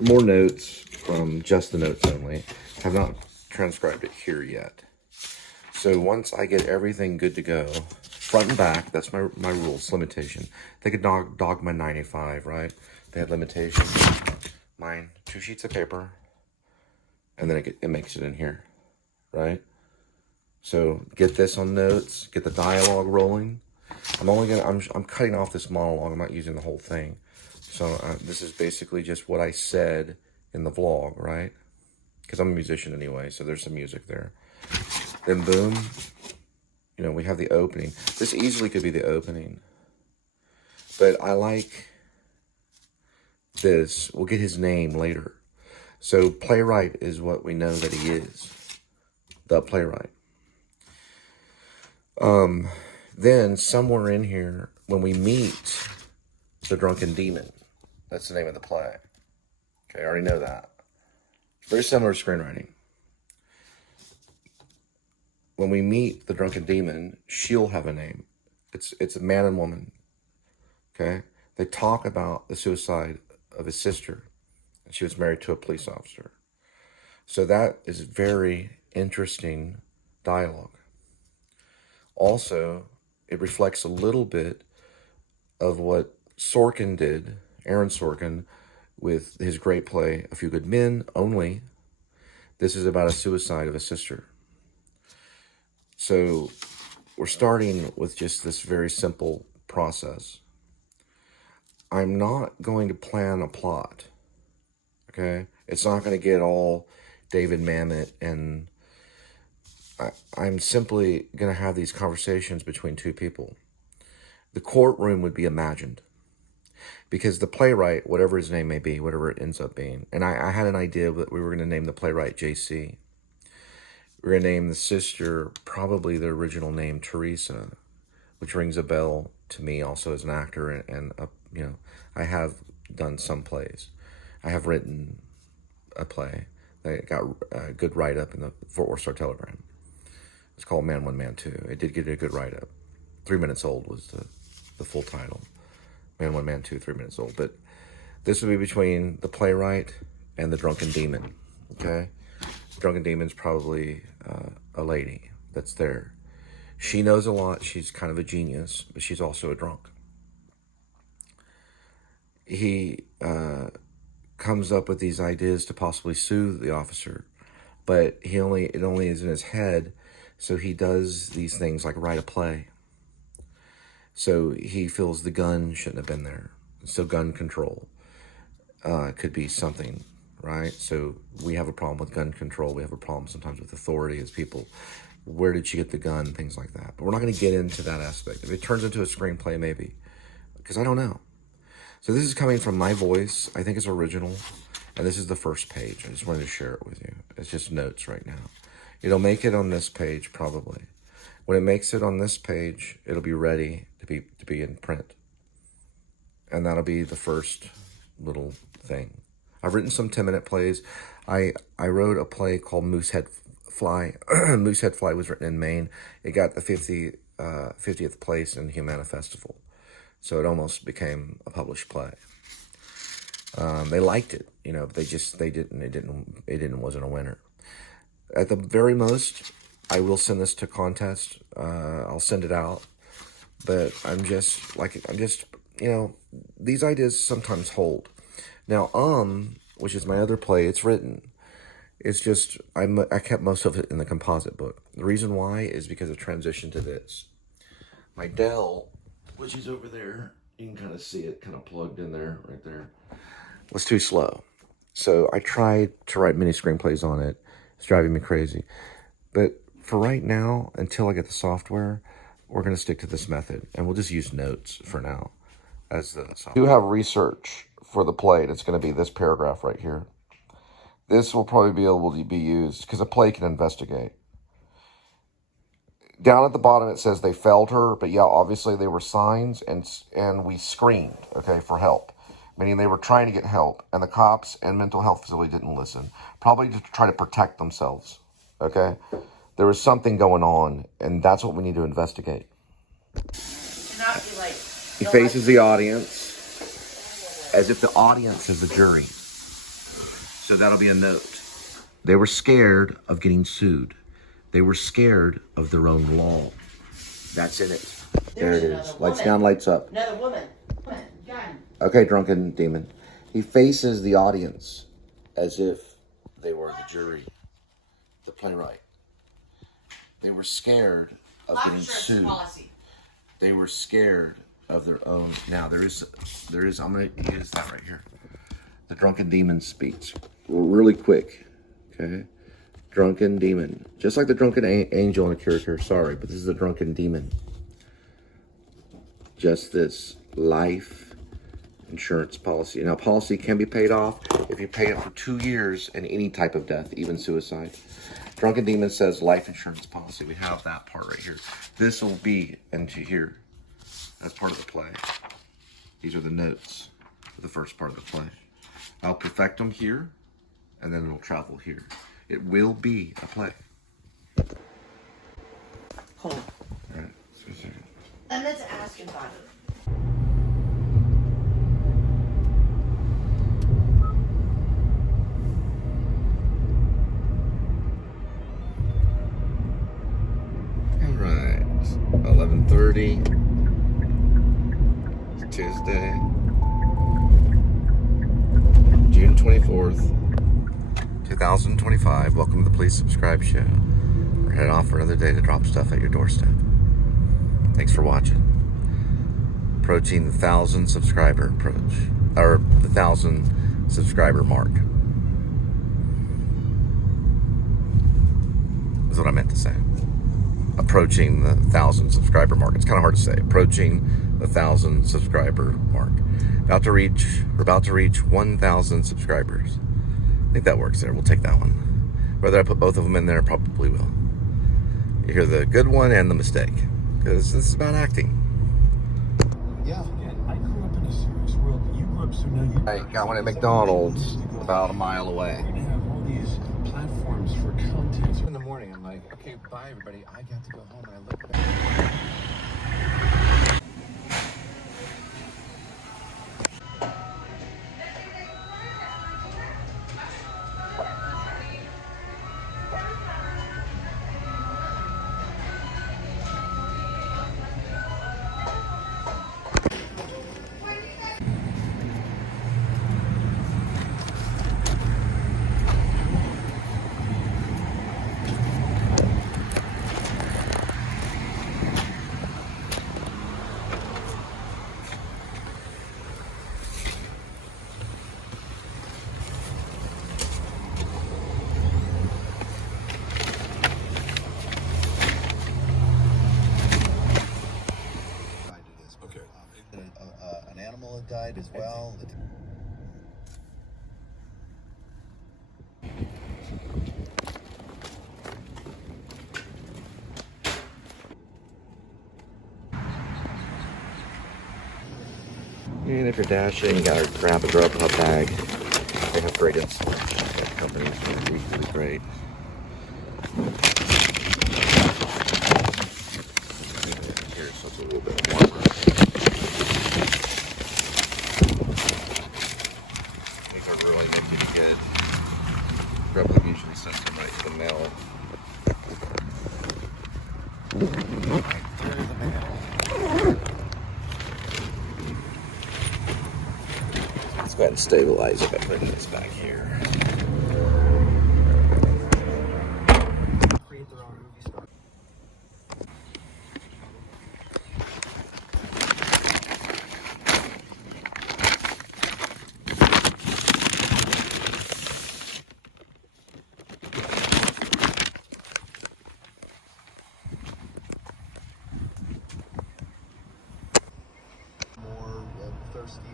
More notes from just the notes only. Have not transcribed it here yet. So once I get everything good to go, front and back, that's my rules, limitation. They could dog my 95, right? They had limitations. Mine, 2 sheets of paper, and then it makes it in here, right? So get this on notes, get the dialogue rolling. I'm cutting off this monologue. I'm not using the whole thing. So this is basically just what I said in the vlog, right? Because I'm a musician anyway, so there's some music there. Then boom, you know, we have the opening. This easily could be the opening. But I like this. We'll get his name later. So playwright is what we know that he is. The playwright. Then somewhere in here, when we meet the drunken demon, that's the name of the play. Okay, I already know that. Very similar to screenwriting. When we meet the drunken demon, she'll have a name. It's a man and woman. Okay? They talk about the suicide of his sister. She was married to a police officer. So that is very interesting dialogue. Also, it reflects a little bit of what Sorkin did, Aaron Sorkin, with his great play, A Few Good Men, only this is about a suicide of a sister. So we're starting with just this very simple process. I'm not going to plan a plot, okay? It's not going to get all David Mamet, and I'm simply going to have these conversations between two people. The courtroom would be imagined because the playwright, whatever his name may be, whatever it ends up being, and I had an idea that we were going to name the playwright JC. We're going to name the sister probably the original name Teresa, which rings a bell to me also as an actor, and you know, I have done some plays. I have written a play that got a good write-up in the Fort Worth Star-Telegram. It's called Man 1, Man 2. It did get a good write-up. 3 minutes old was the full title. Man 1, Man 2, 3 minutes old. But this would be between the playwright and the drunken demon, okay? The drunken demon's probably a lady that's there. She knows a lot. She's kind of a genius, but she's also a drunk. He comes up with these ideas to possibly sue the officer, but it only is in his head. So he does these things like write a play. So he feels the gun shouldn't have been there. So gun control could be something, right? So we have a problem with gun control. We have a problem sometimes with authority as people. Where did she get the gun? Things like that. But we're not going to get into that aspect. If it turns into a screenplay, maybe. Because I don't know. So this is coming from my voice. I think it's original. And this is the first page. I just wanted to share it with you. It's just notes right now. It'll make it on this page probably. When it makes it on this page, it'll be ready to be in print. And that'll be the first little thing. I've written some 10-minute plays. I wrote a play called Moosehead Fly. Moosehead Fly was written in Maine. It got the 50th place in Humana Festival. So it almost became a published play. They liked it, you know, but it wasn't a winner. At the very most, I will send this to contest. I'll send it out. But I'm just, you know, these ideas sometimes hold. Now, which is my other play, it's written. It's just, I kept most of it in the composite book. The reason why is because of transition to this. My Dell, which is over there, you can kind of see it kind of plugged in there, right there, was too slow. So I tried to write mini screenplays on it. It's driving me crazy. But for right now, until I get the software, we're going to stick to this method. And we'll just use notes for now as the software. I do have research for the play, and it's going to be this paragraph right here. This will probably be able to be used because a play can investigate. Down at the bottom, it says they failed her, but yeah, obviously they were signs, and we screamed, okay, for help. Meaning they were trying to get help, and the cops and mental health facility didn't listen. Probably to try to protect themselves, okay? There was something going on, and that's what we need to investigate. He faces the audience as if the audience is the jury. So that'll be a note. They were scared of getting sued. They were scared of their own law. That's in it. There it is. Lights down, lights up. Another woman. Okay, drunken demon. He faces the audience as if they were the jury, the playwright. They were scared of getting sued. They were scared of their own. Now there is. I'm gonna use that right here. The drunken demon speech, really quick. Okay, drunken demon, just like the drunken angel in a character. Sorry, but this is a drunken demon. Just this life insurance policy. Now, policy can be paid off if you pay it for 2 years and any type of death, even suicide. Drunken demon says life insurance policy. We have that part right here. This will be into here. That's part of the play. These are the notes for the first part of the play. I'll perfect them here, and then it'll travel here. It will be a play. Hold on. All right, just a second. And let's ask about it. All right, 11:30. It's Tuesday, June 24th, 2025. Welcome to the Please Subscribe show. We're heading off for another day to drop stuff at your doorstep. Thanks for watching. Approaching the 1,000 subscriber approach, or the 1,000 subscriber mark. Is what I meant to say. Approaching the 1,000 subscriber mark. It's kind of hard to say. Approaching the 1,000 subscriber mark. We're about to reach 1,000 subscribers. I think that works there. We'll take that one. Whether I put both of them in there, probably will. You hear the good one and the mistake, because this is about acting. Yeah, I grew up in a serious world. You grew up, so now you. I got one at McDonald's, about a mile away. We're gonna have all these platforms for content. So in the morning, I'm like, okay, bye everybody. I got to go home, and I look back. An animal had died as well. And if you're dashing, you gotta grab a Grubhub bag. They have great that companies are really great. Here's something a little bit warmer. These are really nifty to get. Grubhub usually sends them right to the mail. Right through the mail. Let's go ahead and stabilize it by putting this back here. Create their own movie star.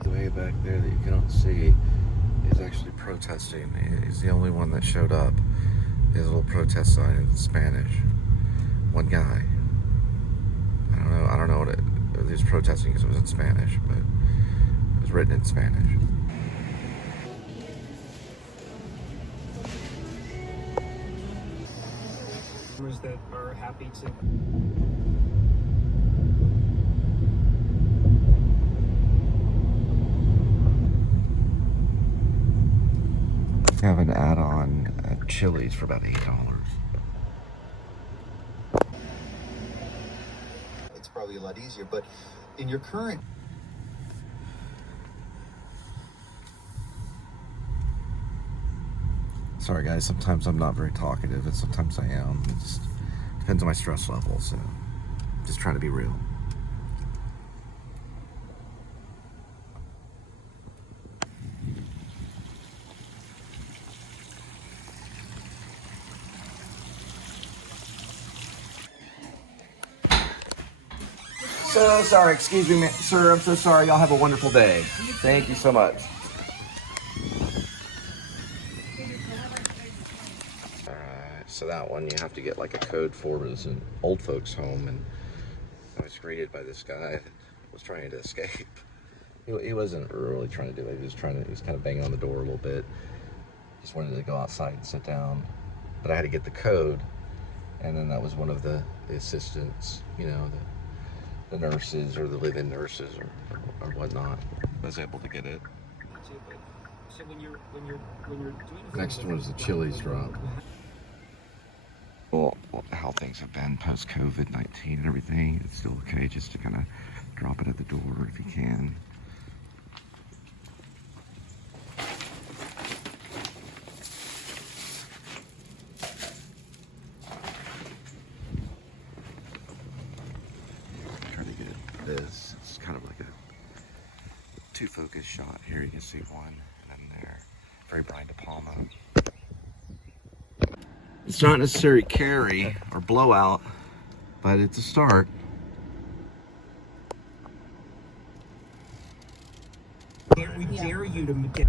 Way back there that you cannot see is actually protesting. He's the only one that showed up. His little protest sign in Spanish. One guy. I don't know what he was protesting because it was in Spanish, but it was written in Spanish. That are happy to. Have an add-on at Chili's for about $8. It's probably a lot easier, but in your current... Sorry guys, sometimes I'm not very talkative and sometimes I am. It just depends on my stress level, so just trying to be real. So sorry, excuse me, sir, I'm so sorry. Y'all have a wonderful day. Thank you so much. So that one you have to get like a code for. It was an old folks home, and I was greeted by this guy that was trying to escape. He wasn't really trying to do it. He was kind of banging on the door a little bit. Just wanted to go outside and sit down, but I had to get the code, and then that was one of the assistants, you know, the nurses or the live-in nurses or whatnot. I was able to get it. So when you're doing Next one was the Chili's drop. Well, how things have been post-COVID-19 and everything, it's still okay just to kind of drop it at the door if you can. Try to get this. It's kind of like a two-focus shot. Here you can see one, and then there. Very Brian De Palma. It's not necessarily carry or blowout, but it's a start. we dare you to get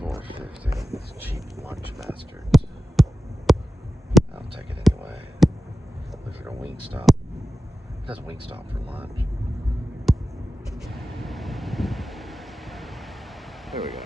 $4.50. These cheap lunch bastards. I'll take it anyway. Looks like a Wingstop. It does Wingstop for lunch. There we go.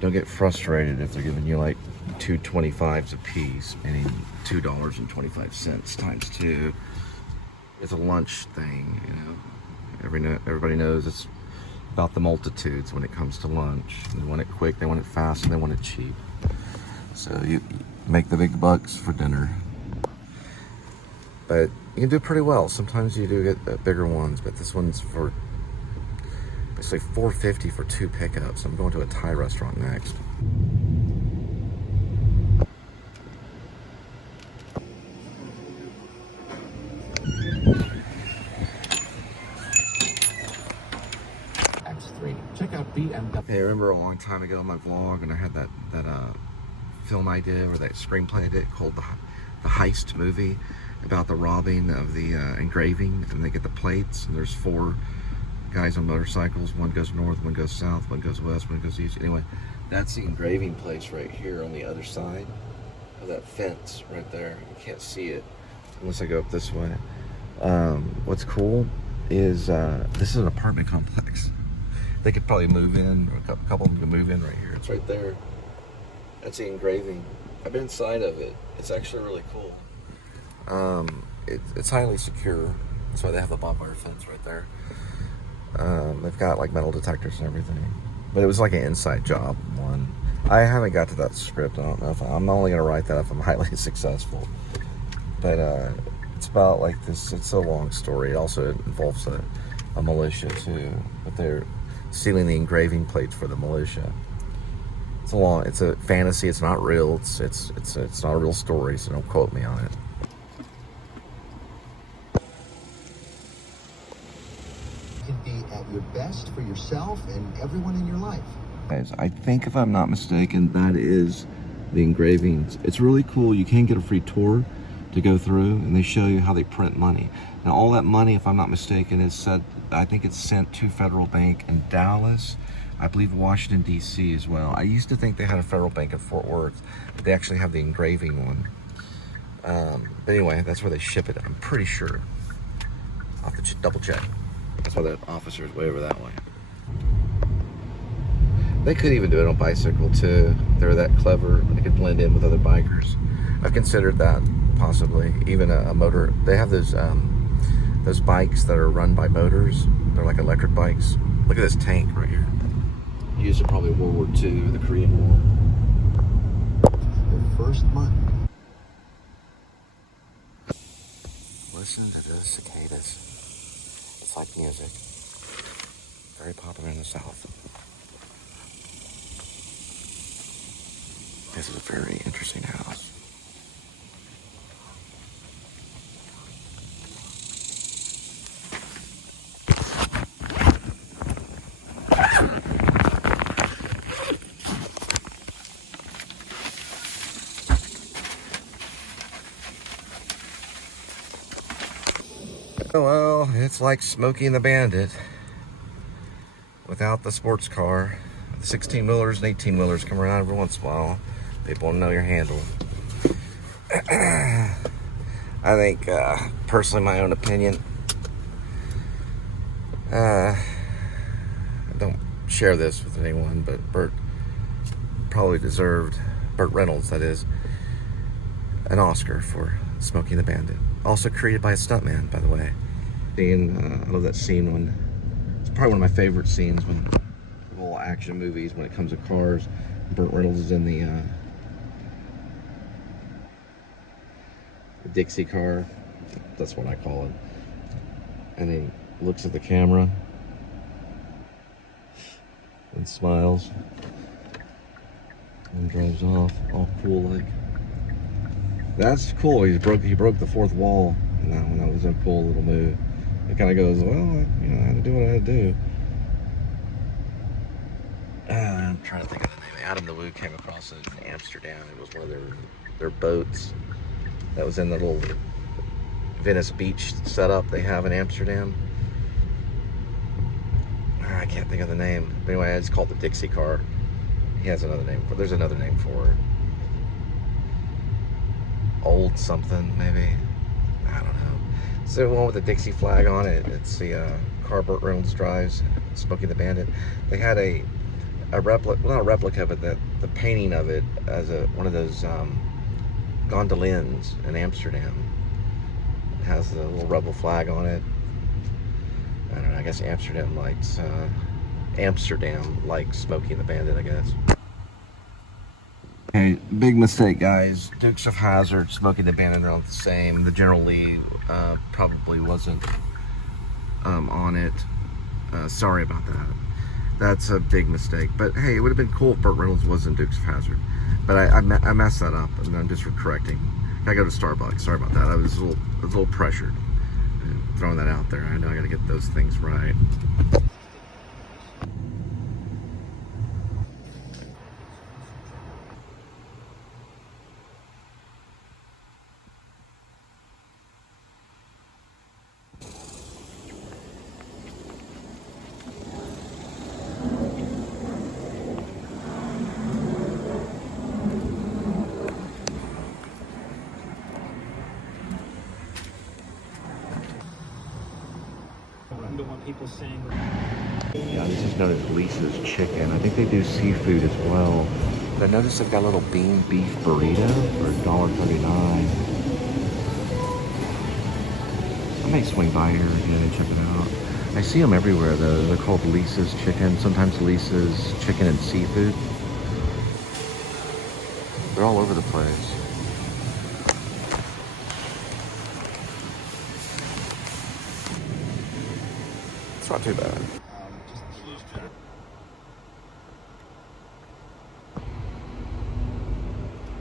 Don't get frustrated if they're giving you like $2.25 a piece, meaning $2.25 times 2. It's a lunch thing, you know. Everybody knows it's about the multitudes when it comes to lunch. They want it quick, they want it fast, and they want it cheap. So you make the big bucks for dinner. But you can do pretty well. Sometimes you do get bigger ones, but this one's for basically $4.50 for 2 pickups. I'm going to a Thai restaurant next. X3. Check out BMW. Hey, I remember a long time ago in my vlog, and I had that film idea or that screenplay I did called the Heist movie about the robbing of the engraving, and they get the plates, and there's 4 guys on motorcycles. One goes north, one goes south, one goes west, one goes east. Anyway, that's the engraving place right here on the other side of that fence right there. You can't see it unless I go up this way. What's cool is this is an apartment complex. They could probably move in, or a couple of them can move in right here. It's right there. That's the engraving. I've been inside of it. It's actually really cool. It's highly secure. That's why they have the barbed wire fence right there. They've got like metal detectors and everything, but it was like an inside job one. I haven't got to that script. I don't know if I'm only gonna write that if I'm highly successful. But it's about like this. It's a long story. It also involves a militia too, but they're stealing the engraving plates for the militia. It's a fantasy. It's not real. It's not a real story. So don't quote me on it. Be at your best for yourself and everyone in your life. Guys, I think if I'm not mistaken, that is the engravings. It's really cool. You can get a free tour to go through, and they show you how they print money. Now, all that money, if I'm not mistaken, is said, I think it's sent to Federal Bank in Dallas. I believe Washington, D.C. as well. I used to think they had a Federal Bank in Fort Worth, but they actually have the engraving one. But anyway, that's where they ship it. I'm pretty sure. I'll have to double check. That's why the officer's way over that way. They could even do it on bicycle too. They're that clever. They could blend in with other bikers. I've considered that possibly. Even a motor. They have those bikes that are run by motors. They're like electric bikes. Look at this tank right here. Used in probably World War II or the Korean War. The first month. Listen to the cicadas. It's like music. Very popular in the South. This is a very interesting house. Oh, well, it's like Smokey and the Bandit without the sports car. The 16-wheelers and 18-wheelers come around every once in a while. People want to know your handle. I think, personally, my own opinion, I don't share this with anyone, but Burt probably deserved, Burt Reynolds, that is, an Oscar for Smokey and the Bandit. Also created by a stuntman, by the way. I love that scene when, it's probably one of my favorite scenes when all action movies, when it comes to cars, Burt Reynolds is in the Dixie car, that's what I call it, and he looks at the camera and smiles and drives off, all cool like. That's cool. He broke the fourth wall in that one. That was a cool little move. It kind of goes, well, you know, I had to do what I had to do. I'm trying to think of the name. Adam the Woo came across it in Amsterdam. It was one of their boats that was in the little Venice Beach setup they have in Amsterdam. I can't think of the name. But anyway, it's called the Dixie car. He has another name for it. There's another name for it. Old something, maybe. I don't know. It's the one with the Dixie flag on it. It's the car Burt Reynolds drives, Smokey the Bandit. They had a replica, well, not a replica, but the painting of it as one of those gondolins in Amsterdam. It has the little rebel flag on it. I don't know, I guess Amsterdam likes Smokey and the Bandit, I guess. Okay, big mistake, guys. Dukes of Hazzard, Smokey and the Bandit are all the same. The General Lee probably wasn't on it. Sorry about that. That's a big mistake. But hey, it would have been cool if Burt Reynolds was in Dukes of Hazzard. But I messed that up, and I'm just correcting. I go to Starbucks. Sorry about that. I was a little pressured. Throwing that out there. I know I got to get those things right. I don't want people saying. Yeah, this is known as Lisa's Chicken. I think they do seafood as well. But I noticed they've got a little bean beef burrito for $1.39. I may swing by here again and check it out. I see them everywhere though. They're called Lisa's Chicken. Sometimes Lisa's Chicken and Seafood. They're all over the place. It's not too bad.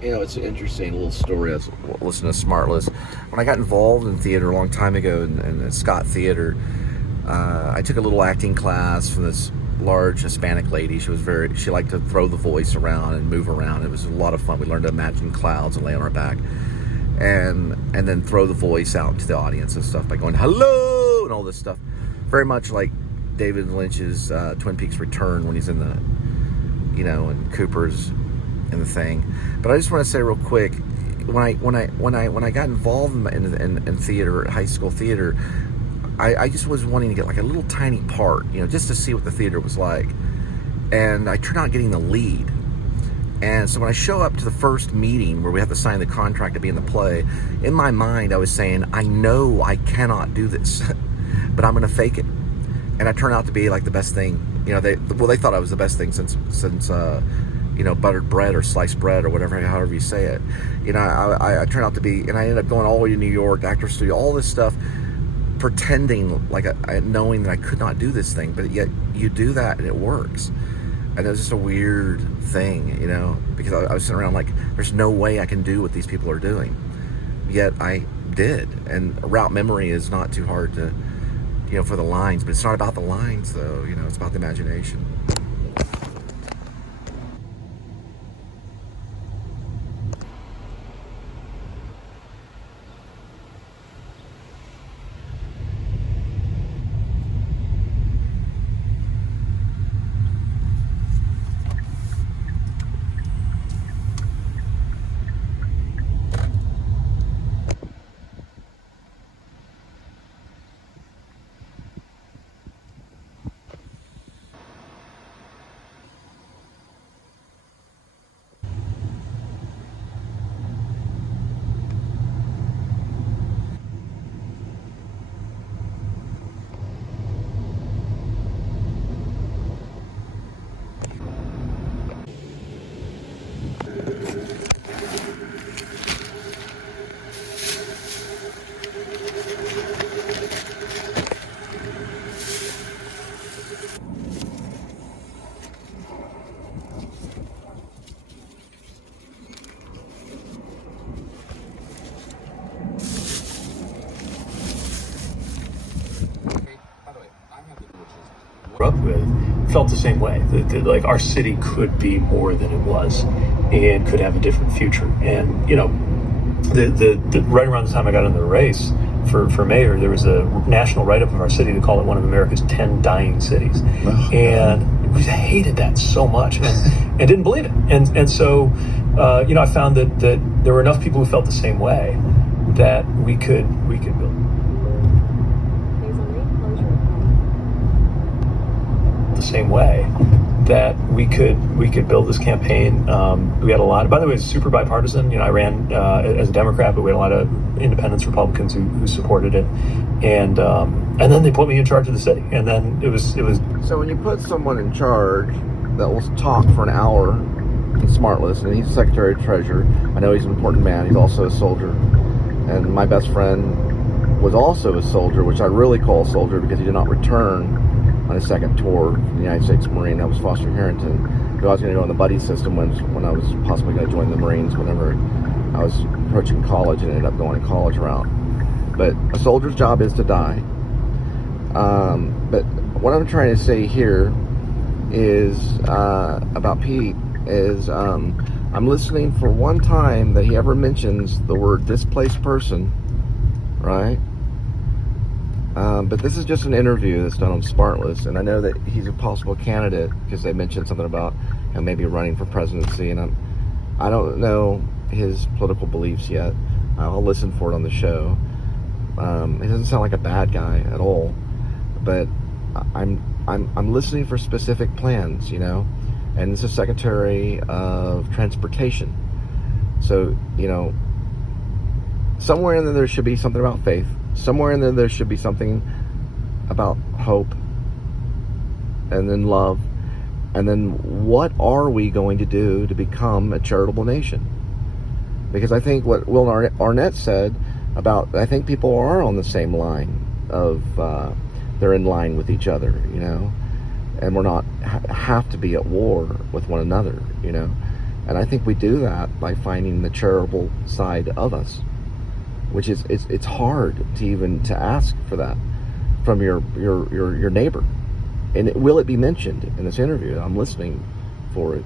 You know, it's an interesting little story. I was listening to Smartless. When I got involved in theater a long time ago in Scott Theater, I took a little acting class from this large Hispanic lady. She liked to throw the voice around and move around. It was a lot of fun. We learned to imagine clouds and lay on our back, and then throw the voice out to the audience and stuff by going hello and all this stuff. Very much like David Lynch's Twin Peaks Return when he's in the, and Cooper's in the thing. But I just want to say real quick, when I got involved in theater, high school theater, I just was wanting to get like a little tiny part, just to see what the theater was like. And I turned out getting the lead. And so when I show up to the first meeting where we have to sign the contract to be in the play, in my mind I was saying, I know I cannot do this, but I'm going to fake it. And I turned out to be like the best thing. They thought I was the best thing since buttered bread or sliced bread or whatever, however you say it. I turned out to be, and I ended up going all the way to New York, actor studio, all this stuff, pretending like knowing that I could not do this thing, but yet you do that and it works. And it was just a weird thing, because I was sitting around like, there's no way I can do what these people are doing. Yet I did. And route memory is not too hard to, for the lines, but it's not about the lines though, it's about the imagination. Up with felt the same way that like our city could be more than it was and could have a different future. And the right around the time I got into the race for mayor, there was a national write-up of our city to call it one of America's 10 dying cities. And we hated that so much and didn't believe it. And so I found that there were enough people who felt the same way that we could build the same way that we could build this campaign. We had a lot, by the way, it's super bipartisan. I ran as a Democrat, but we had a lot of independents, Republicans who supported it. And then they put me in charge of the city. And then it was. So when you put someone in charge that will talk for an hour in Smartless, and he's Secretary of Treasury, I know he's an important man, he's also a soldier. And my best friend was also a soldier, which I really call a soldier because he did not return on his second tour in the United States Marine. That was Foster Harrington, who I was going to go in the buddy system when I was possibly going to join the Marines whenever I was approaching college, and ended up going a college route. But a soldier's job is to die. But what I'm trying to say here is about Pete is I'm listening for one time that he ever mentions the word displaced person, right? But this is just an interview that's done on Smartless, and I know that he's a possible candidate because they mentioned something about him maybe running for presidency, and I don't know his political beliefs yet. I'll listen for it on the show. He doesn't sound like a bad guy at all, but I'm listening for specific plans, and this is Secretary of Transportation. So, somewhere in there should be something about faith. Somewhere in there should be something about hope, and then love, and then what are we going to do to become a charitable nation? Because I think what Will Arnett said about, I think people are on the same line of, they're in line with each other, and we're not have to be at war with one another, and I think we do that by finding the charitable side of us, which is it's hard to ask for that from your neighbor. And will it be mentioned in this interview? I'm listening for it.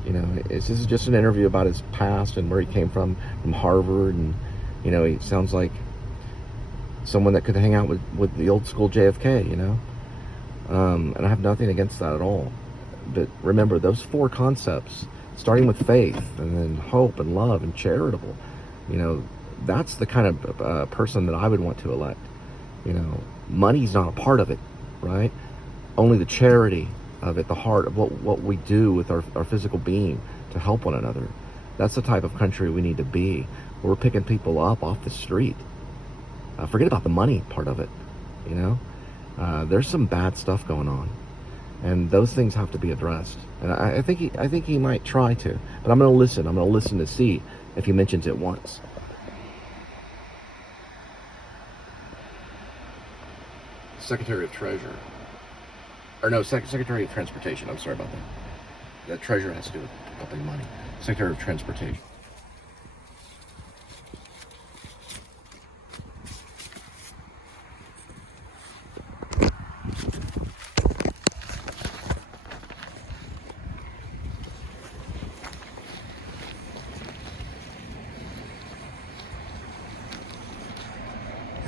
This is just an interview about his past and where he came from Harvard, and he sounds like someone that could hang out with the old school JFK. And I have nothing against that at all. But remember, those four concepts, starting with faith and then hope and love and charitable, You know, that's the kind of person that I would want to elect. You know, money's not a part of it, right? Only the charity of it, the heart of what we do with our physical being to help one another. That's the type of country we need to be. We're picking people up off the street. Forget about the money part of it, you know? There's some bad stuff going on, and those things have to be addressed. And I think he might try to, but I'm going to listen. I'm going to listen to see if he mentions it once. Secretary of Treasury. Or no, Secretary of Transportation. I'm sorry about that. That treasure has to do with helping money. Secretary of Transportation.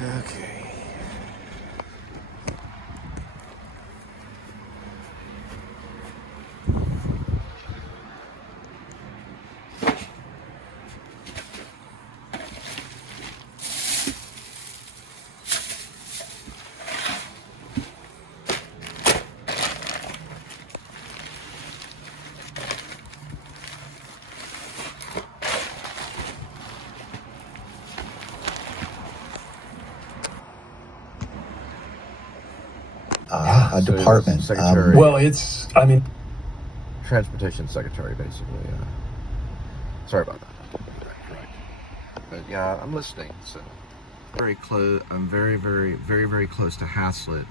Okay. A department. Secretary. Well, it's, I mean, Transportation Secretary, basically. Sorry about that. Correct. But yeah, I'm listening. So very close. I'm very, very, very, very close to Haslett.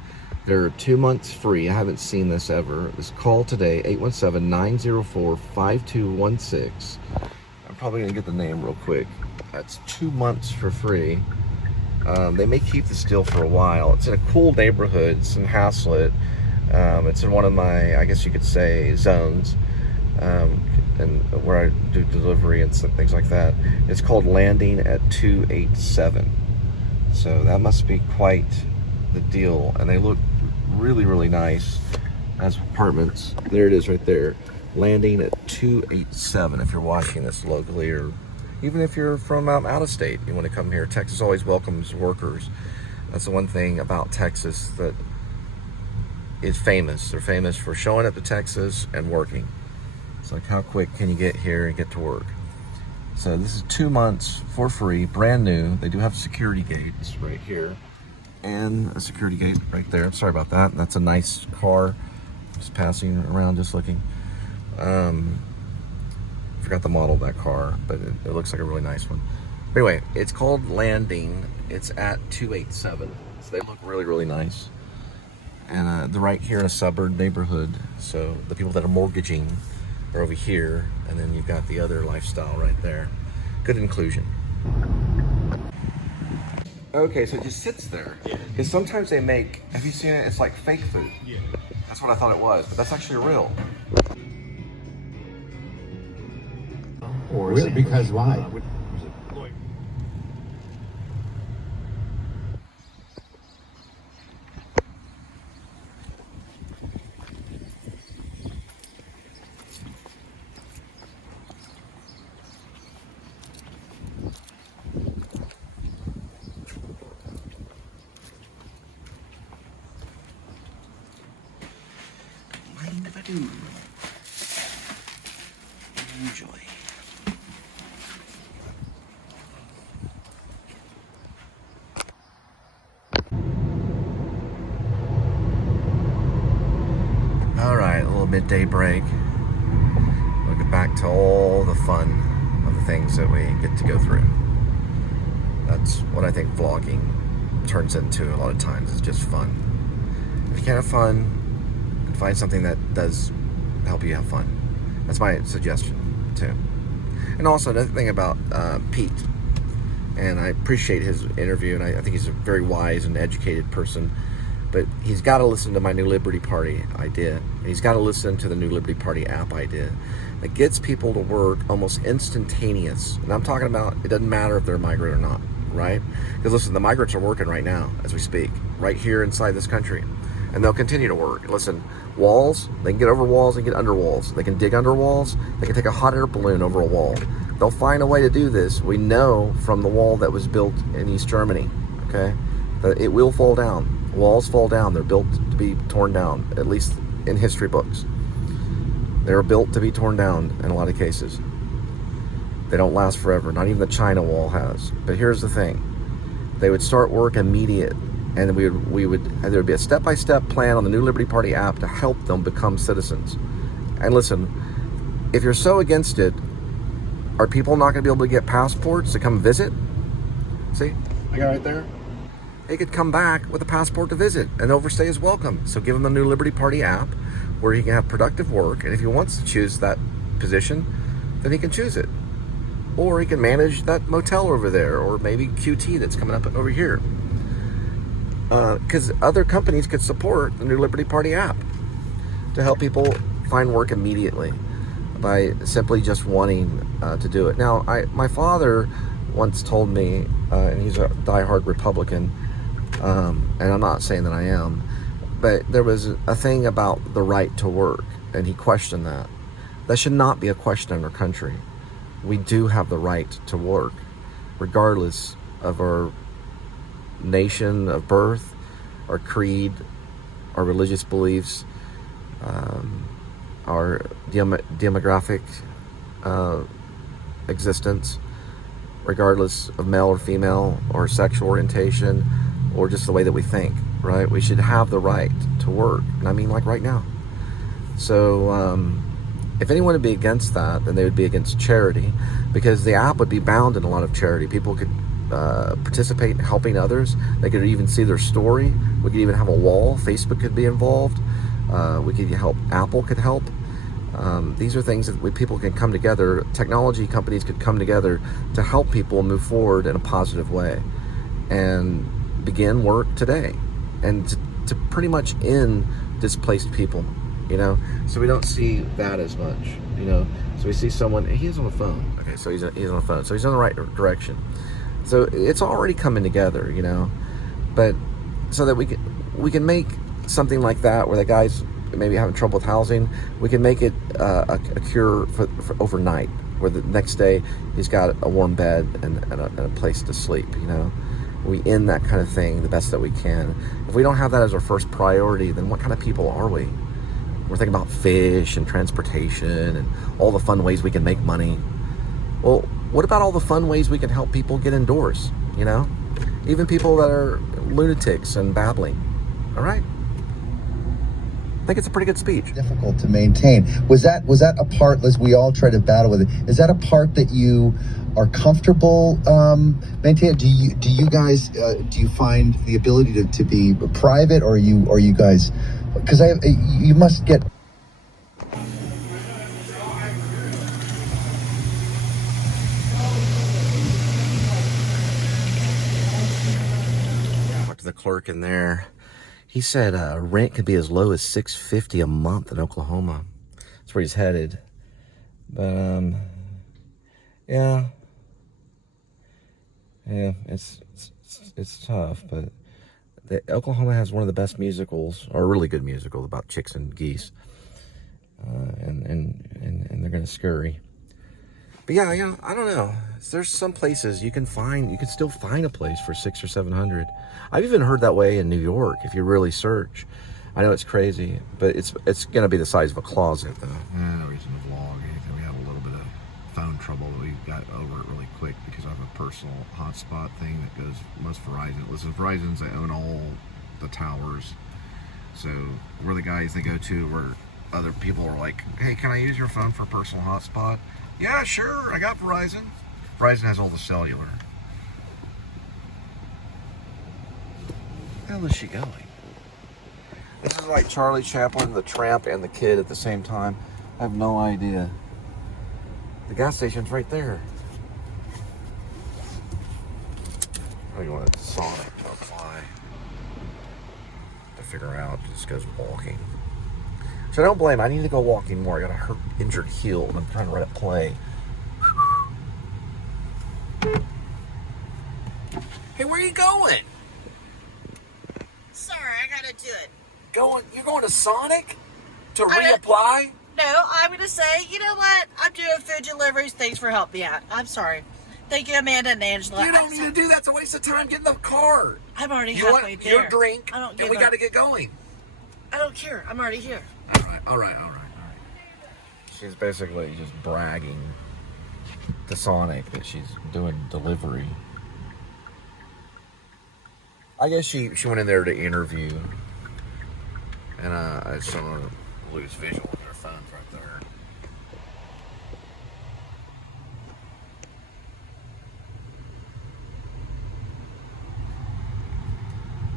They're 2 months free. I haven't seen this ever. This call today, 817-904-5216. I'm probably gonna get the name real quick. That's 2 months for free. They may keep this deal for a while. It's in a cool neighborhood. It's in Haslett. It's in one of my, I guess you could say, zones, and where I do delivery and things like that. It's called Landing at 287. So that must be quite the deal. And they look really, really nice as apartments. There it is right there. Landing at 287 if you're watching this locally, or even if you're from out of state, you want to come here. Texas always welcomes workers. That's the one thing about Texas that is famous. They're famous for showing up to Texas and working. It's like, how quick can you get here and get to work? So this is 2 months for free, brand new. They do have security gates right here and a security gate right there. Sorry about that. That's a nice car. Just passing around, just looking. Forgot the model of that car, but it looks like a really nice one. But anyway, it's called Landing. It's at 287. So they look really, really nice. And they're right here in a suburb neighborhood. So the people that are mortgaging are over here. And then you've got the other lifestyle right there. Good inclusion. Okay, so it just sits there. Yeah. Because sometimes they make, have you seen it? It's like fake food. Yeah. That's what I thought it was, but that's actually real. or Really? Because why? Lloyd. Mind if I do? Enjoy. All right, a little midday break. We'll get back to all the fun of the things that we get to go through. That's what I think vlogging turns into a lot of times. It's just fun. If you can't have fun, find something that does help you have fun. That's my suggestion too. And also another thing about Pete, and I appreciate his interview, and I think he's a very wise and educated person, but he's got to listen to my New Liberty Party idea. He's got to listen to the New Liberty Party app idea that gets people to work almost instantaneous. And I'm talking about, it doesn't matter if they're a migrant or not, right? Because listen, the migrants are working right now as we speak, right here inside this country. And they'll continue to work. Listen, walls, they can get over walls and get under walls. They can dig under walls. They can take a hot air balloon over a wall. They'll find a way to do this. We know from the wall that was built in East Germany, okay, that it will fall down. Walls fall down. They're built to be torn down, at least in history books. They're built to be torn down in a lot of cases. They don't last forever. Not even the China Wall has. But here's the thing. They would start work immediate, and there would be a step-by-step plan on the New Liberty Party app to help them become citizens. And listen, if you're so against it, are people not going to be able to get passports to come visit? See, I got it right there. They could come back with a passport to visit, and overstay is welcome. So give him the New Liberty Party app where he can have productive work, and if he wants to choose that position, then he can choose it. Or he can manage that motel over there, or maybe QT that's coming up over here. Because other companies could support the New Liberty Party app to help people find work immediately by simply just wanting to do it. Now, my father once told me, and he's a diehard Republican, and I'm not saying that I am, but there was a thing about the right to work, and he questioned that. That should not be a question in our country. We do have the right to work, regardless of our nation of birth, our creed, our religious beliefs, our demographic existence, regardless of male or female, or sexual orientation, or just the way that we think, right? We should have the right to work, and I mean like right now. So if anyone would be against that, then they would be against charity, because the app would be bound in a lot of charity. People could participate in helping others. They could even see their story. We could even have a wall. Facebook could be involved. We could help. Apple could help. These are things that people can come together. Technology companies could come together to help people move forward in a positive way and begin work today, and to pretty much end displaced people, you know? So we don't see that as much, you know? So we see someone, he's on the phone. Okay, so he's on the phone. So he's in the right direction. So it's already coming together, you know? But so that we can make something like that where the guy's maybe having trouble with housing, we can make it a cure for overnight, where the next day he's got a warm bed and a place to sleep, you know? We end that kind of thing the best that we can. If we don't have that as our first priority, then what kind of people are we? We're thinking about fish and transportation and all the fun ways we can make money. Well, what about all the fun ways we can help people get indoors, you know? Even people that are lunatics and babbling, all right? I think it's a pretty good speech. Difficult to maintain. Was that a part, as we all try to battle with it, is that a part that you are comfortable maintaining? Do you guys do you find the ability to be private, or are you guys, because you must get Talked to the clerk in there. He said rent could be as low as $650 a month in Oklahoma. That's where he's headed. But yeah, it's tough. But Oklahoma has one of the best musicals, or a really good musical about chicks and geese, and they're gonna scurry. But yeah, I don't know. There's some places you can still find a place for $600 or $700. I've even heard that way in New York if you really search. I know it's crazy, but it's gonna be the size of a closet though. No reason to vlog anything. We had a little bit of phone trouble, but we got over it really quick because I have a personal hotspot thing that goes most Verizon. Listen, Verizon's, they own all the towers. So we're the guys they go to where other people are like, hey, can I use your phone for a personal hotspot? Yeah, sure, I got Verizon. Verizon has all the cellular. Where the hell is she going? This is like Charlie Chaplin, the tramp, and the kid at the same time. I have no idea. The gas station's right there. I'm going to Sonic apply to figure out. Just goes walking. So I don't blame. I need to go walking more. I got a hurt, injured heel, and I'm trying to write a play. Hey, where are you going? Sorry, I gotta do it. You're going to Sonic to reapply? No, No, I'm going to say, you know what? I'm doing food deliveries. Thanks for helping me out. I'm sorry. Thank you, Amanda and Angela. You don't need to do that. It's a waste of time. Get in the car. I'm already You know halfway what? there. Your drink, I don't and give we up. got to get going. I don't care. I'm already here. All right. She's basically just bragging to Sonic that she's doing delivery. I guess she went in there to interview, and I just don't want to lose visual on their phones right there.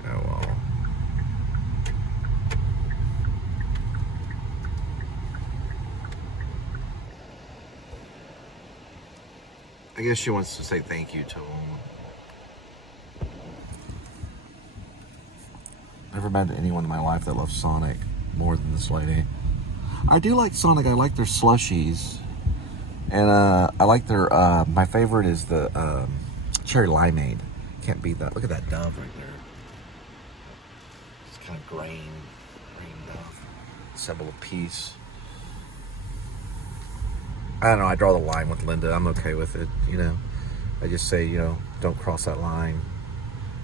Oh well. I guess she wants to say thank you to him. Never met anyone in my life that loves Sonic more than this lady. I do like Sonic. I like their slushies. And I like their, my favorite is the cherry limeade. Can't beat that. Look at that dove right there. It's kind of green dove. Symbol of peace. I don't know, I draw the line with Linda. I'm okay with it, you know. I just say, you know, don't cross that line,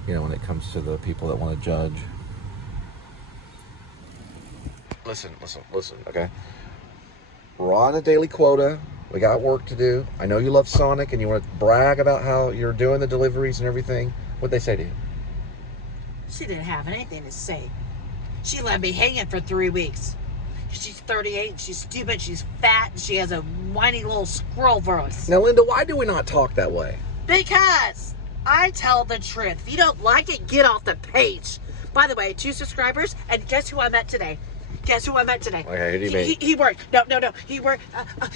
you know, when it comes to the people that want to judge. Listen, okay? We're on a daily quota. We got work to do. I know you love Sonic and you want to brag about how you're doing the deliveries and everything. What'd they say to you? She didn't have anything to say. She left me hanging for 3 weeks. She's 38, she's stupid, she's fat, and she has a whiny little squirrel voice. Now, Linda, why do we not talk that way? Because I tell the truth. If you don't like it, get off the page. By the way, 2 subscribers, and guess who I met today? Okay, who do you meet? He worked. No. He worked.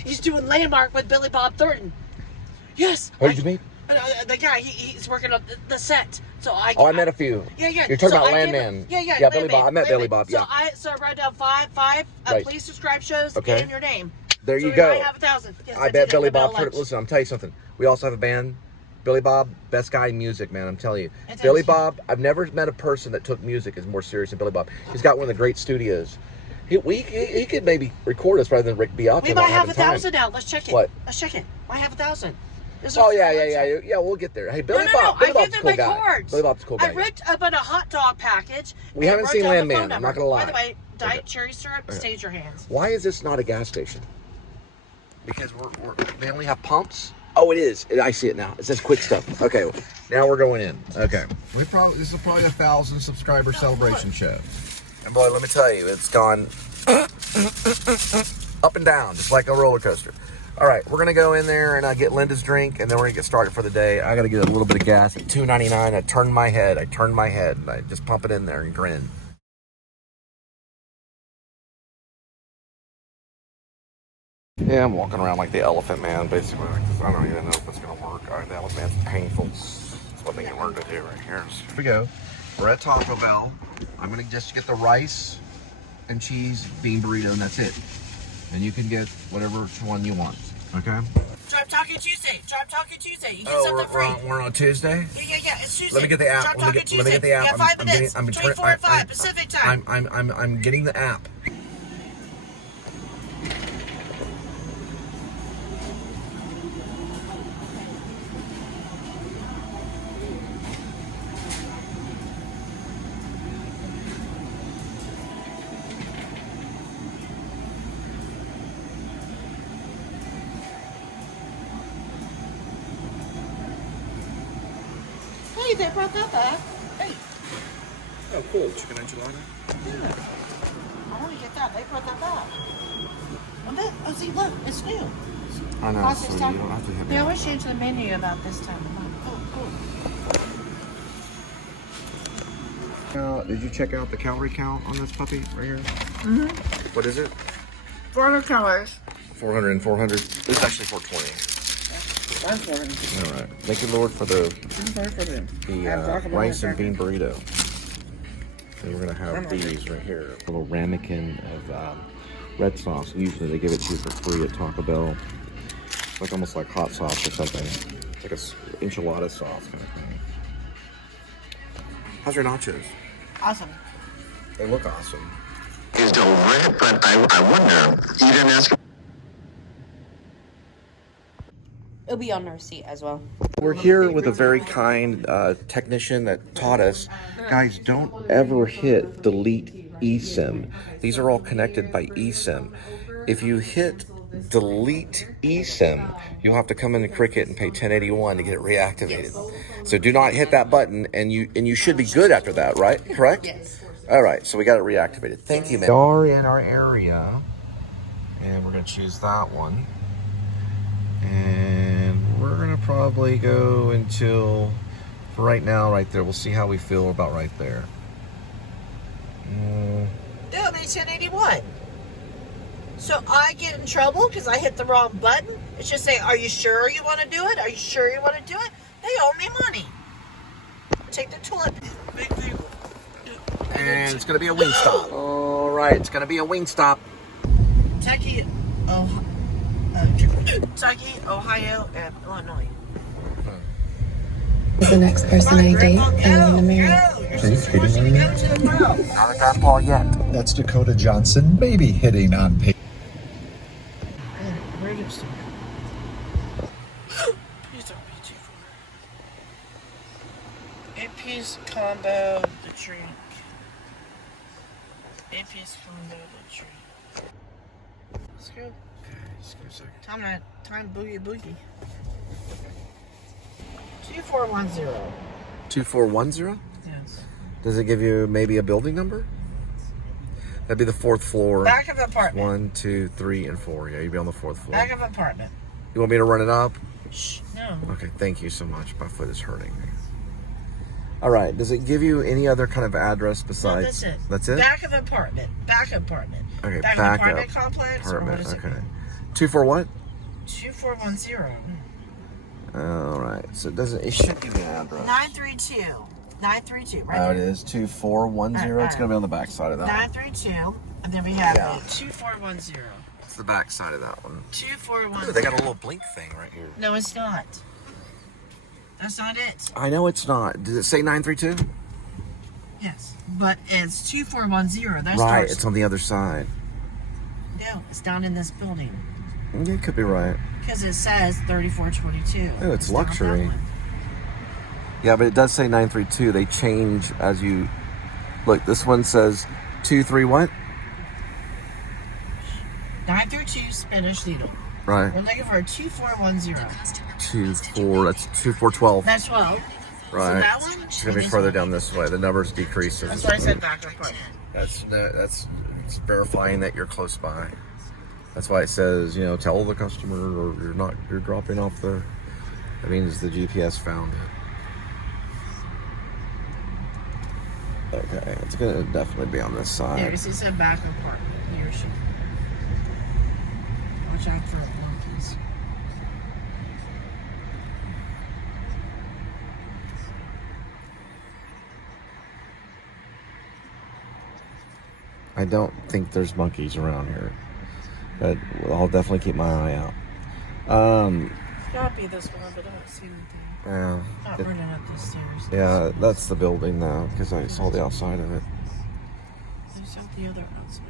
He's doing Landmark with Billy Bob Thornton. Yes. Who did you meet? The guy. He's working on the set. So I met a few. Yeah. You're talking So about I gave Landman. him- Yeah, Billy Bob. I met Billy Bob, yeah. So I wrote down five Right. please subscribe shows Okay. and your name. There So you go. I have 1,000. Yes, I bet did. Billy I bet a Bob. lunch. Listen, I'm tell you something. We also have a band. Billy Bob, best guy in music, man. I'm telling you. It's Billy actually- Bob, I've never met a person that took music as more serious than Billy Bob. He's got one of the great studios. He could maybe record us rather than Rick Beato. We might have 1,000 now. Let's check it. What? Let's check it. Might have 1,000. Oh yeah. We'll get there. Hey, Billy Bob. Billy I Bob's gave a them cool my guy. cards. Billy Bob's a cool guy. I ripped up on a hot dog package. We and haven't wrote seen down the Landman, phone I'm number. not gonna lie. By the way, Diet Okay. cherry syrup, stage your hands. Why is this not a gas station? Because they only have pumps. Oh, it is. I see it now. It says quick stuff. Okay, now we're going in. Okay. This is probably a 1,000 subscriber celebration show. And boy, let me tell you, it's gone up and down, just like a roller coaster. All right, we're gonna go in there and get Linda's drink, and then we're gonna get started for the day. I gotta get a little bit of gas at $2.99. I turned my head, and I just pump it in there and grin. Yeah, I'm walking around like the Elephant Man, basically. Like this. I don't even know if it's gonna work. All right, the Elephant Man's painful. That's what they can learn to do right here. Here we go. We're at Taco Bell. I'm gonna just get the rice and cheese bean burrito, and that's it. And you can get whatever one you want. Okay. Drop Talking Tuesday. You get something free. We're on Tuesday. Yeah. It's Tuesday. Let me get the app. Drop Let me Talking get the app. You got 5 minutes. I'm between 4 and 5 Pacific time. I'm getting the app. Hey, they brought that back. Hey, Oh, cool. Chicken enchilada. yeah. I want to get that. They brought that back. See, look, it's new. I know. Classic So taco. you don't have to have They always change the menu about this time. I'm like, cool. Did you check out the calorie count on this puppy right here? Mm-hmm. What is it? 400 calories. 400 and 400. This is actually 420. That's 400. All right. Thank you, Lord, for the rice and bean burrito. And we're gonna have these right here. A little ramekin of red sauce. Usually they give it to you for free at Taco Bell. It's like almost like hot sauce or something. It's like a enchilada sauce kind of thing. How's your nachos? Awesome. They look awesome. is over it, but I wonder, you didn't ask. It'll be on our seat as well. We're here with a very kind technician that taught us, guys, don't ever hit delete eSIM. These are all connected by eSIM. If you hit delete eSIM, you'll have to come into Cricut and pay $10.81 to get it reactivated. So do not hit that button, and you should be good after that, right? Correct? Yes. All right, so we got it reactivated. Thank you, man. We are in our area, and we're going to choose that one. And we're going to probably go until, for right now, right there. We'll see how we feel about right there. It'll be 1081. So I get in trouble because I hit the wrong button. It's just say, are you sure you want to do it? Are you sure you want to do it? They owe me money. Take the toilet. Big deal. And it's going to be a wing stop. All right, it's going to be a wing stop. Kentucky, Ohio, and Illinois. The next person I date, I'm in the marry. She's hitting on you? Not a grandpa yet. That's Dakota Johnson, maybe hitting on paper. Where is it? Please don't be too far. 8-piece combo, the drink. 8-piece combo, the drink. Let's go. Okay, just give me a second. Time boogie boogie. 2410. 2410? Yes. Does it give you maybe a building number? That'd be the 4th floor. Back of apartment. 1, 2, 3, and 4. Yeah, you'd be on the 4th floor. Back of apartment. You want me to run it up? Shh, no. Okay, thank you so much. My foot is hurting. All right, does it give you any other kind of address besides? No, that's it. That's it? Back of apartment. Back apartment. Okay, back back of apartment up. complex. Or what is Okay. it? 24 what? 2410. All right, so it should give you an address. 932. 932, right? Oh, it there. is 2410. All right. It's going to be on the back side of that one. 932. And then we have Yeah. 2410. It's the back side of that one. 2410. Ooh, they got a little blink thing right here. No, it's not. That's not it. I know it's not. Does it say 932? Yes. But it's 2410. That's Right, it's on the other side. No, it's down in this building. Yeah, you could be right. Because it says 3422. Oh, it's down that luxury. one. Yeah, but it does say 932. They change as you look. This one says 23 what? 932 Spanish Needle. Right. We're looking for a 2410. 24. That's 2412. That's 12. Right. So that one? It's gonna be further down this way. The numbers decrease. That's why I said back apartment. That's it's verifying that you're close by. That's why it says, tell the customer, or you're dropping off the. That means the GPS found it. Okay, it's gonna definitely be on this side. Yeah, because it said back apartment. Here she. Watch out for monkeys. I don't think there's monkeys around here, but I'll definitely keep my eye out. It's gotta be this one, but I don't see anything. Yeah. Not running up the stairs. Yeah, that's the building now, because I saw the outside of it. There's not the other outside.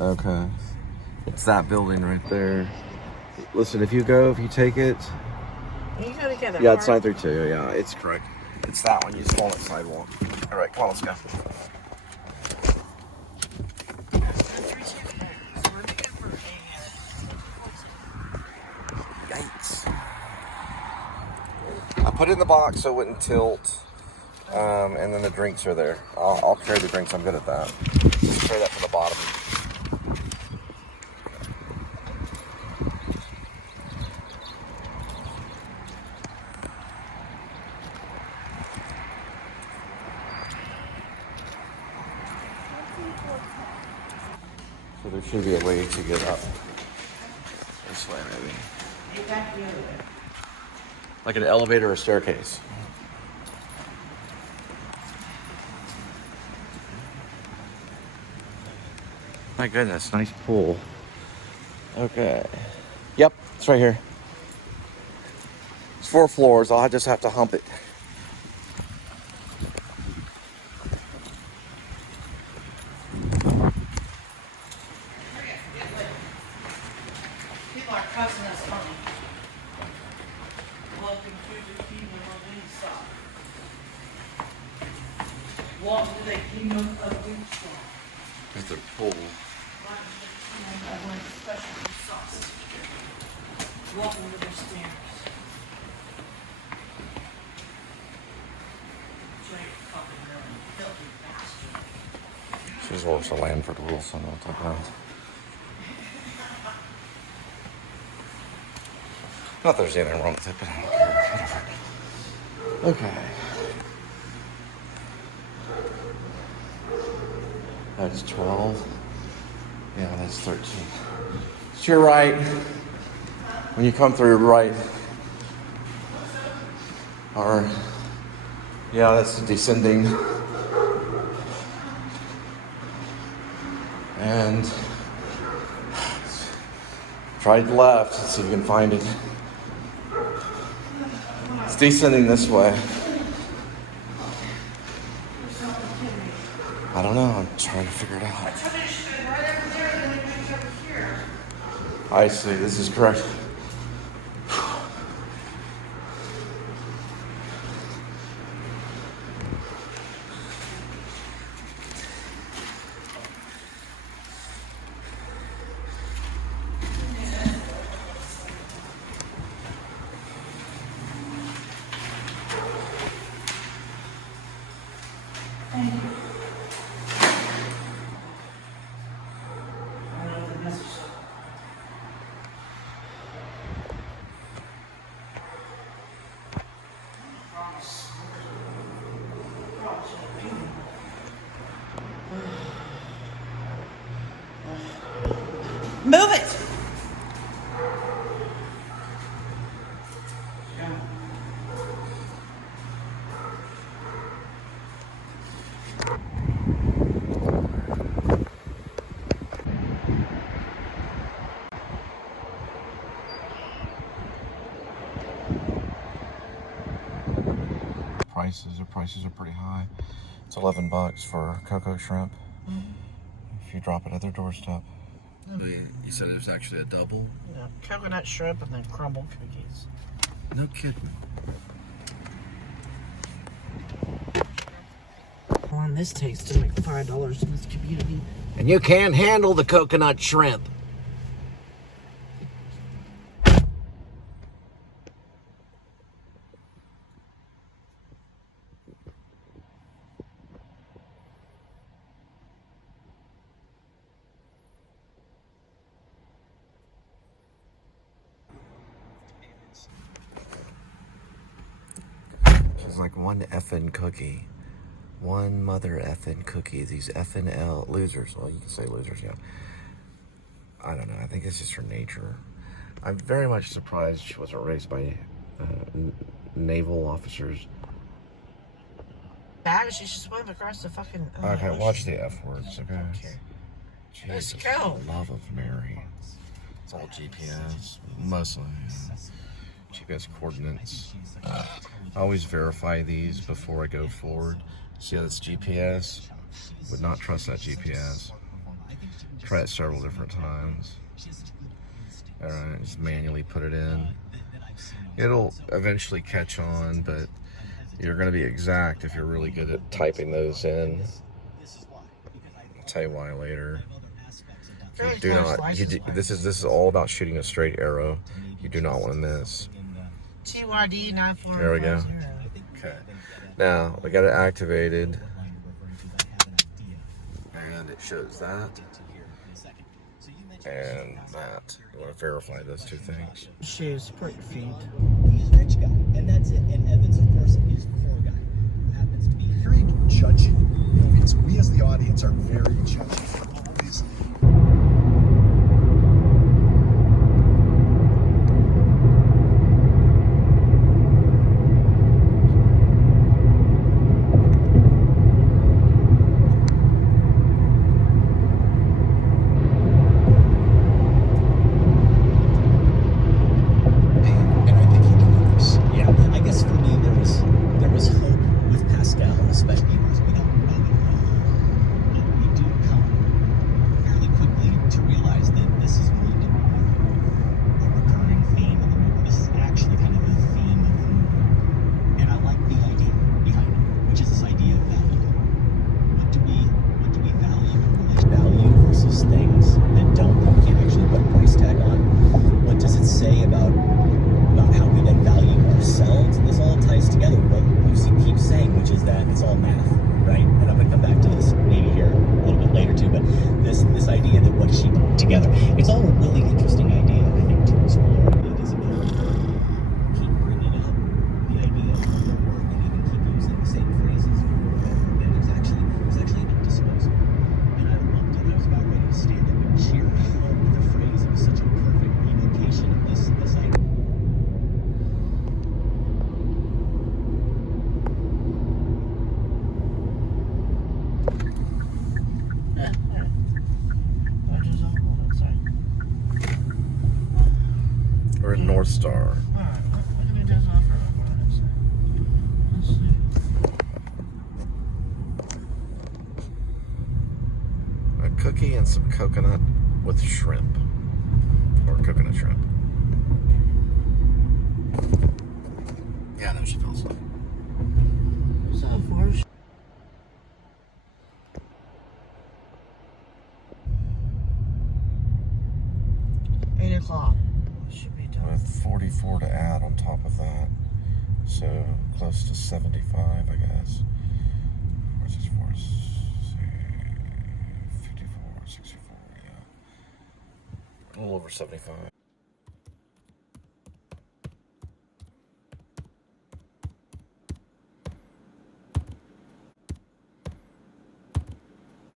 Okay. It's that building right there. Listen, if you take it. You gotta get that. Yeah, it's 932. Yeah, it's correct. It's that one. You just fall on the sidewalk. All right, come on, let's go. Yikes. I put it in the box so it wouldn't tilt. And then the drinks are there. I'll carry the drinks. I'm good at that. Just carry that from the bottom. So there should be a way to get up this way, maybe. Like an elevator or staircase. My goodness, nice pool. Okay. Yep, it's right here. It's 4 floors. I'll just have to hump it. It's a pull. She's works at Lanford Wilson, I'll talk about. Not that there's anything wrong with it, but I don't care. Whatever. Okay. That's 12. Yeah, that's 13. To your right. When you come through right. Or, yeah, that's descending. And try the left, see if you can find it. It's descending this way. I don't know, I'm trying to figure it out. I see, this is correct. Move it! Prices are pretty high. It's $11 for cocoa shrimp. If you drop it at their doorstep. You said it was actually a double? Yeah, coconut shrimp and then crumble cookies. No kidding. On this takes to make $5 in this community. And you can't handle the coconut shrimp. It's like one effing cookie. One mother effing cookie. These effing losers. Well, you can say losers, yeah. I don't know. I think it's just her nature. I'm very much surprised she wasn't raised by naval officers. Bad, she should swim across the fucking. Okay, watch the F words, okay? Let's Jesus, go. love of Mary. It's all GPS, mostly. GPS coordinates. I always verify these before I go forward. See how that's GPS? Would not trust that GPS. Try it several different times. Alright, just manually put it in. It'll eventually catch on, but you're going to be exact if you're really good at typing those in. I'll tell you why later. You do not. This is all about shooting a straight arrow. You do not want to miss. TYD 94. There we go. Okay. Now we got it activated, and it shows that and that. You want to verify those two things. Shoes, put your feet. He's a rich guy, and that's it. And Evans, of course, is the poor guy who happens to be very judgy. We as the audience are very judgy. Always. all math, right? And I'm gonna come back to this maybe here a little bit later too, but this idea that what she put together, it's all a really interesting idea, I think, to explore. It is about keep bringing up the idea of their work and even keep using the same phrases over and over again. It was actually about disposal. And I loved it. I was about ready to stand up and cheer with the phrase. It was such a perfect evocation of this idea. We're in North Star. A cookie and some coconut with shrimp. Or coconut shrimp. Yeah, I know she fell asleep. So far. 8 o'clock. Should be done. With 44 to add on top of that. So close to 75, I guess. Where's this for? 54, 64, yeah. A little over 75.